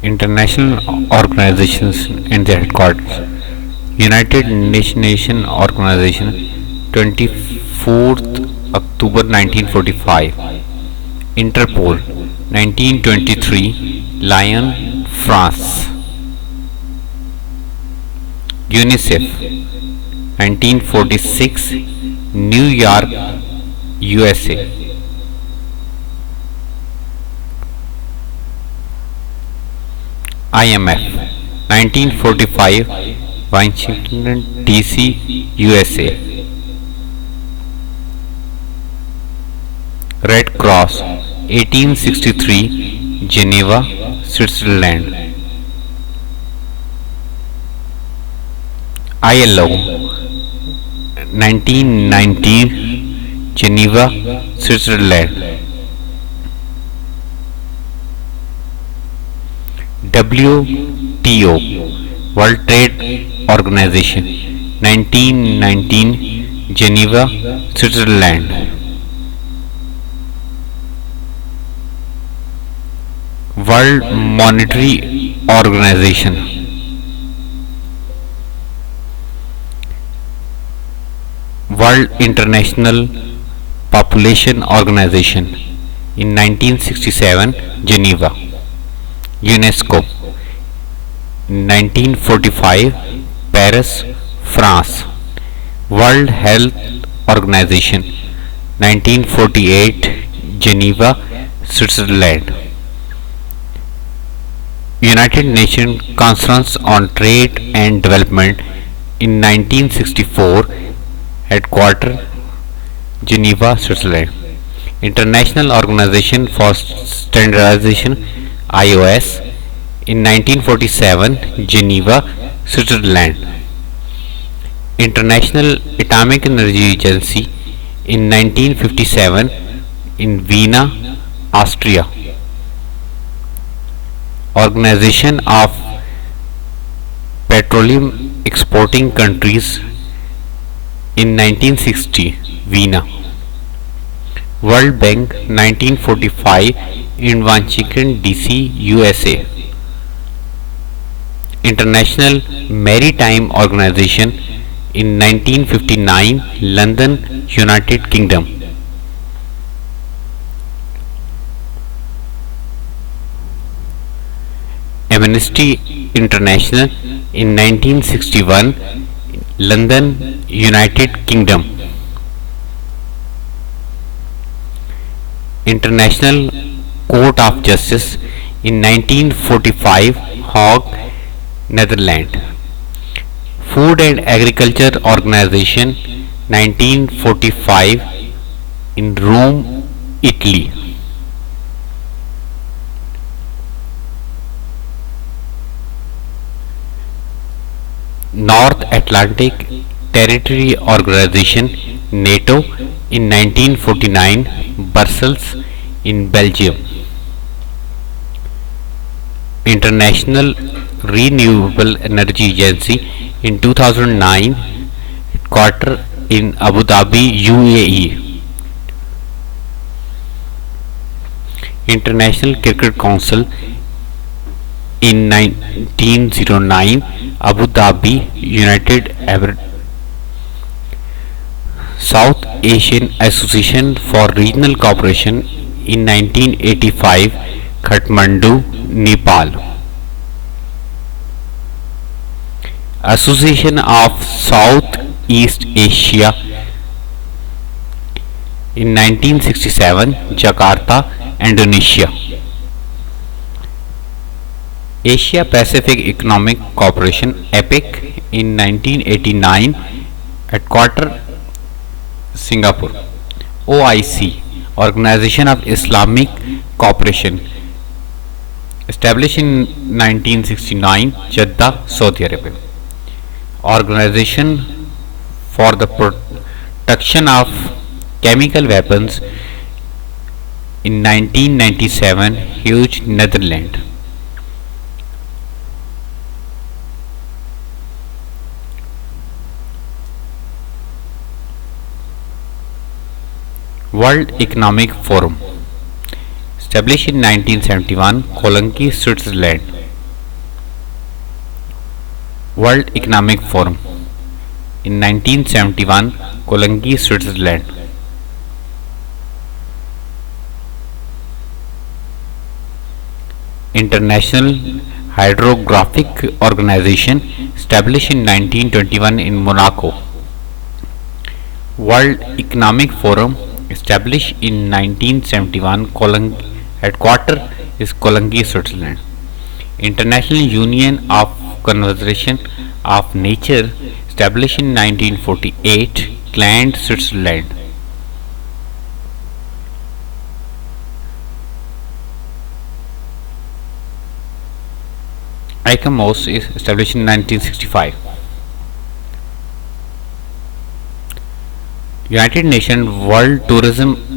International organizations and their headquarters. United Nation Organization, 24th October 1945. Interpol, 1923, Lyon, France. UNICEF, 1946, New York, USA. IMF, 1945, Washington DC, USA. Red Cross, 1863, Geneva, Switzerland. ILO, 1919, Geneva, Switzerland. WTO, World Trade Organization, 1919, Geneva, Switzerland. World Monetary Organization, World International Population Organization, in 1967, Geneva. UNESCO, 1945, Paris, France. World Health Organization, 1948, Geneva, Switzerland. United Nations Conference on Trade and Development, in 1964, headquarters, Geneva, Switzerland. International Organization for Standardization, IOS, in 1947, Geneva, Switzerland. International Atomic Energy Agency, in 1957, in Vienna, Austria. Organization of Petroleum Exporting Countries, in 1960, Vienna. World Bank, 1945, in Washington DC, USA. International Maritime Organization, in 1959, London, United Kingdom. Amnesty International, in 1961, London, United Kingdom. International Court of Justice, in 1945, Hague, Netherlands. Food and Agriculture Organization, 1945, in Rome, Italy. North Atlantic Territory Organization, NATO, in 1949, Brussels, in Belgium. International Renewable Energy Agency, in 2009, headquarters in Abu Dhabi, UAE. International Cricket Council, in 1909, Abu Dhabi, United Arab. South Asian Association for Regional Cooperation, in 1985, Kathmandu, Nepal. Association of Southeast Asia, in 1967, Jakarta, Indonesia. Asia Pacific Economic Cooperation, APEC, in 1989, headquarters Singapore. OIC, Organization of Islamic Cooperation, established in 1969, Jeddah, Saudi Arabia. Organization for the Protection of Chemical Weapons, in 1997, Hague, Netherlands. World Economic Forum, established in 1971, Cologne, Switzerland. World Economic Forum in 1971, Colangi, Switzerland. International Hydrographic Organization, established in 1921 in Monaco. World Economic Forum, established in 1971, headquarter is Colangi, Switzerland. International Union of Conservation of Nature, established in 1948, Gland, Switzerland. ICOMOS is established in 1965. United Nations World Tourism